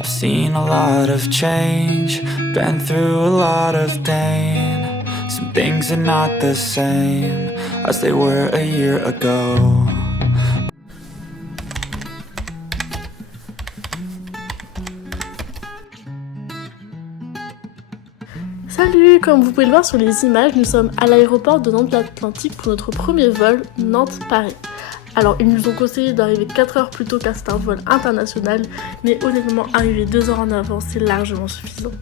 I've seen a lot of change, been through a lot of pain. Some things are not the same as they were a year ago. Salut! Comme vous pouvez le voir sur les images, nous sommes à l'aéroport de Nantes-Atlantique pour notre premier vol Nantes-Paris. Alors ils nous ont conseillé d'arriver 4 heures plus tôt car c'est un vol international, mais honnêtement arriver 2 heures en avance c'est largement suffisant.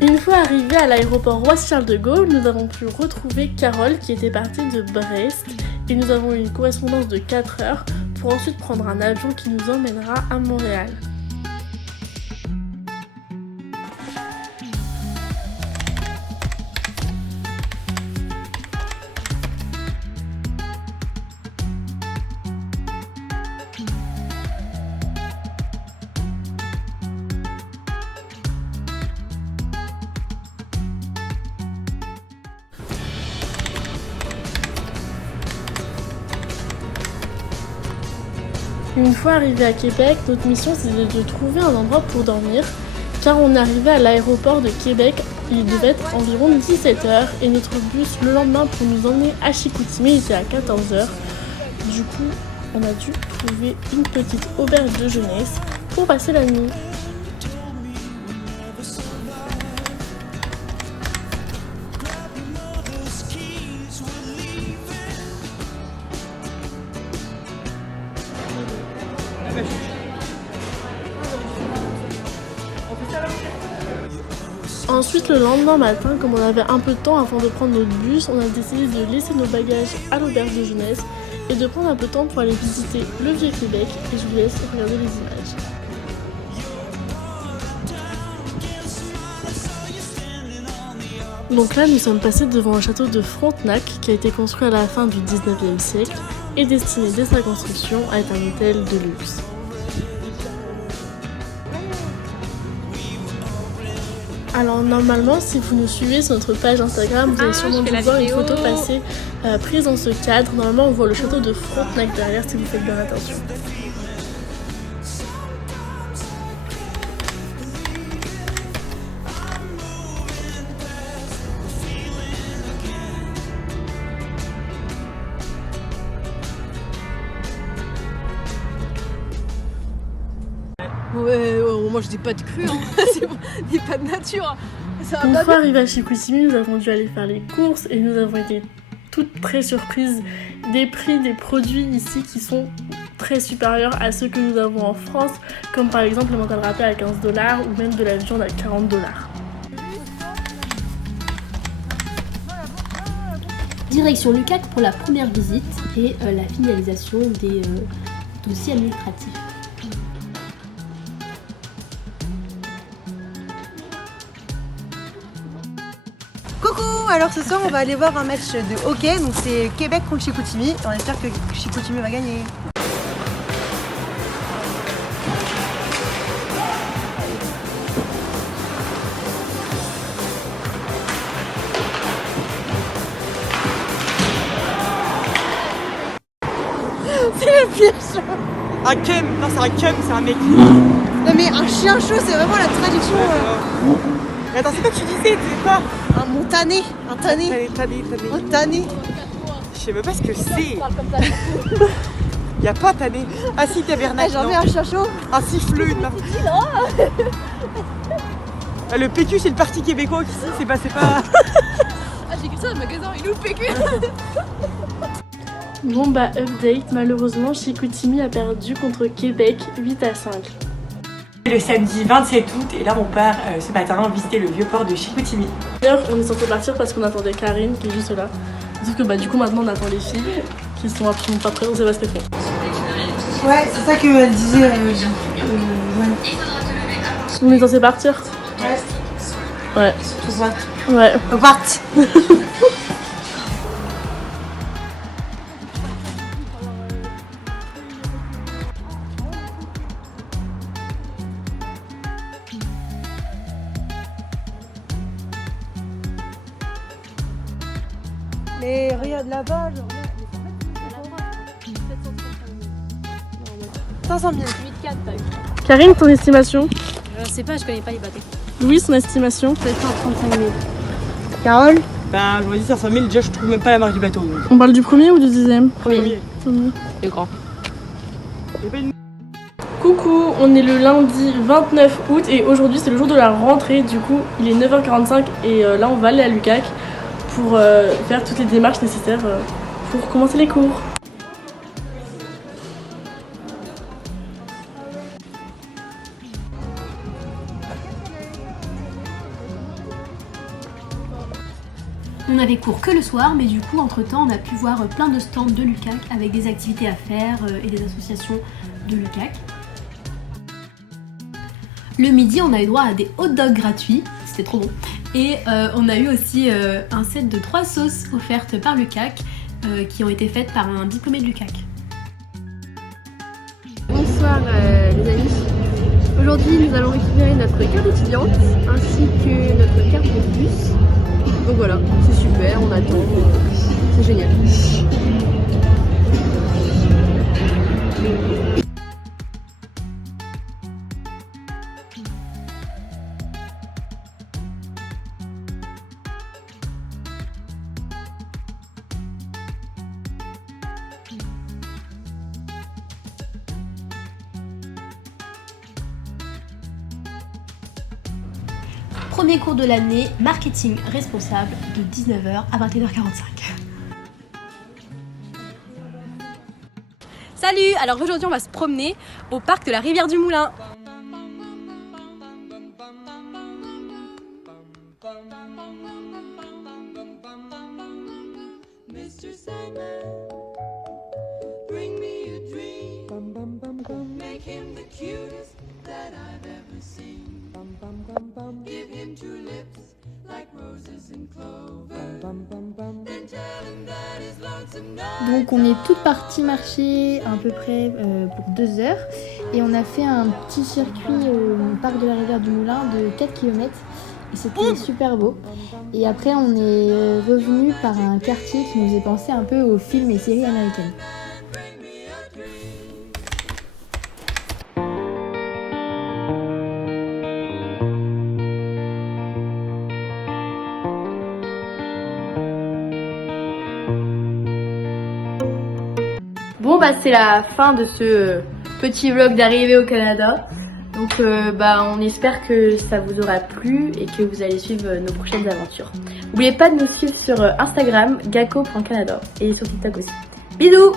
Une fois arrivés à l'aéroport Roissy-Charles de Gaulle, nous avons pu retrouver Carole qui était partie de Brest et nous avons eu une correspondance de 4 heures pour ensuite prendre un avion qui nous emmènera à Montréal. Une fois arrivé à Québec, notre mission c'était de trouver un endroit pour dormir car on est arrivé à l'aéroport de Québec, il devait être environ 17h et notre bus le lendemain pour nous emmener à Chicoutimi était à 14h. Du coup, on a dû trouver une petite auberge de jeunesse pour passer la nuit. Ensuite, le lendemain matin, comme on avait un peu de temps avant de prendre notre bus, on a décidé de laisser nos bagages à l'auberge de jeunesse et de prendre un peu de temps pour aller visiter le Vieux-Québec et je vous laisse regarder les images. Donc là, nous sommes passés devant un château de Frontenac qui a été construit à la fin du 19e siècle et destiné dès sa construction à être un hôtel de luxe. Alors normalement, si vous nous suivez sur notre page Instagram, vous allez sûrement voir une photo passer prise dans ce cadre. Normalement, on voit le château de Frontenac derrière si vous faites bien attention. Moi je dis pas de cru, hein. C'est bon, il n'y a pas de nature. Une fois arrivés à Chicoutimi, nous avons dû aller faire les courses et nous avons été toutes très surprises des prix des produits ici qui sont très supérieurs à ceux que nous avons en France, comme par exemple le mental râpé à 15$ ou même de la viande à 40$. Direction Lucac pour la première visite et la finalisation des dossiers administratifs. Coucou, alors ce soir on va aller voir un match de hockey, donc c'est Québec contre Chicoutimi. On espère que Chicoutimi va gagner. C'est le pire show. Un cum, non c'est un cum, c'est un mec. Non mais un chien chaud c'est vraiment la traduction. Mais attends, c'est quoi que tu disais? C'est quoi? Un montané, un tané. Un tané. Je sais même pas ce que c'est. Y'a pas tané. Ah si, tabernacle. J'en ai un chien chaud. Un siffleux, une marque. Le PQ c'est le parti québécois ici, c'est pas. Ah j'ai écrit ça dans le magasin, il est où le PQ? Bon bah update, malheureusement Chicoutimi a perdu contre Québec 8-5. Le samedi 27 août et là on part ce matin visiter le vieux port de Chicoutimi. D'ailleurs on est censé partir parce qu'on attendait Karine qui est juste là. Sauf que bah du coup maintenant on attend les filles qui sont absolument pas prêtes, on sait pas ce qu'elles font. Ouais, c'est ça qu'elle disait. On est censé partir. Ouais. Ouais. On part. Mais regarde là-bas, genre là. 500 000. Karine, ton estimation? Je sais pas, je connais pas les bateaux. Louis, son estimation? 735 000. Carole? Ben, j'aurais dit 500 000, déjà je trouve même pas la marque du bateau. Donc. On parle du premier ou du deuxième? Premier. Le grand. Il y a pas une- Coucou, on est le lundi 29 août et aujourd'hui c'est le jour de la rentrée. Du coup, il est 9h45 et là on va aller à l'UCAC pour faire toutes les démarches nécessaires pour commencer les cours. On avait cours que le soir, mais du coup, entre-temps, on a pu voir plein de stands de l'UCAC avec des activités à faire et des associations de l'UCAC. Le midi, on a eu droit à des hot dogs gratuits, c'était trop bon. Et on a eu aussi un set de 3 sauces offertes par l'UCAC qui ont été faites par un diplômé de l'UCAC. Bonsoir les amis. Aujourd'hui nous allons récupérer notre carte étudiante ainsi que notre carte de bus. Donc voilà, c'est super, on attend, c'est génial. Premier cours de l'année, marketing responsable de 19h à 21h45. Salut, alors aujourd'hui on va se promener au parc de la Rivière du Moulin. Donc on est toutes parties marcher à peu près pour 2 heures et on a fait un petit circuit au parc de la Rivière du Moulin de 4 km et c'était super beau. Et après on est revenu par un quartier qui nous faisait penser un peu aux films et séries américaines. Bon bah c'est la fin de ce petit vlog d'arrivée au Canada. Donc on espère que ça vous aura plu et que vous allez suivre nos prochaines aventures. N'oubliez pas de nous suivre sur Instagram, gacko.canada et sur TikTok aussi. Bisous!